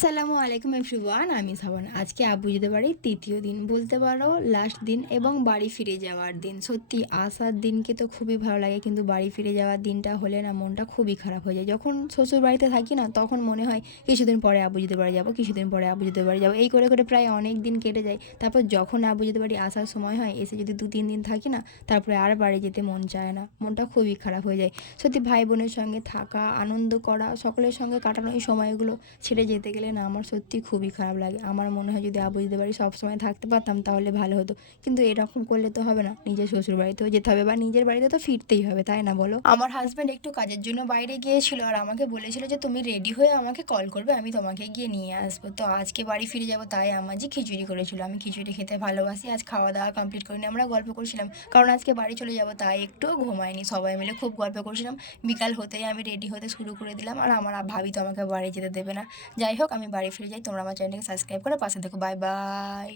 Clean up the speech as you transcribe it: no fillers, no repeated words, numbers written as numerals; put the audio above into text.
আসসালামু আলাইকুম এভরিওয়ান, আমি সাবান। আজকে আব্বুদের বাড়ির তৃতীয় দিন বলতে পারো, লাস্ট দিন এবং বাড়ি ফিরে যাওয়ার দিন। সত্যি আসার দিনকে তো খুবই ভালো লাগে, কিন্তু বাড়ি ফিরে যাওয়ার দিনটা হলে না মনটা খুবই খারাপ হয়ে যায়। যখন শ্বশুর বাড়িতে থাকি না, তখন মনে হয় কিছুদিন পরে আব্বুদের বাড়ি যাবো, কিছুদিন পরে আব্বুদের বাড়ি যাবো, এই করে করে প্রায় অনেক দিন কেটে যায়। তারপর যখন আব্বুদের বাড়ি আসার সময় হয়, এসে যদি 2-3 দিন থাকি না, তারপরে আর বাড়ি যেতে মন চায় না, মনটা খুবই খারাপ হয়ে যায়। সত্যি ভাই বোনের সঙ্গে থাকা, আনন্দ করা, সকলের সঙ্গে কাটানো এই সময়গুলো ছেড়ে যেতে গেলে না আমার সত্যিই খুবই খারাপ লাগে। আমার মনে হয় যদি আব্বুদের বাড়ি সবসময় থাকতে পারতাম তাহলে ভালো হতো, কিন্তু এরকম করলে তো হবে না, নিজের শ্বশুর বাড়িতেও যেতে হবে বা নিজের বাড়িতে তো ফিরতেই হবে, তাই না বলো? আমার হাজব্যান্ড একটু কাজের জন্য বাইরে গিয়েছিল আর আমাকে বলেছিল যে তুমি রেডি হয়ে আমাকে কল করবে, আমি তোমাকে গিয়ে নিয়ে আসবো। তো আজকে বাড়ি ফিরে যাবো, তাই আমার যে খিচুড়ি করেছিল, আমি খিচুড়ি খেতে ভালোবাসি। আজ খাওয়া দাওয়া কমপ্লিট করিনি, আমরা গল্প করছিলাম, কারণ আজকে বাড়ি চলে যাবো, তাই একটুও ঘুমাইনি, সবাই মিলে খুব গল্প করছিলাম। বিকাল হতেই আমি রেডি হতে শুরু করে দিলাম, আর আমার ভাবি তো আমাকে বাড়ি যেতে দেবে না। যাই হোক, আমি বাড়ি ফিরে যাই। তোমরা আমার চ্যানেলকে সাবস্ক্রাইব করে পাশে থেকো। Bye bye.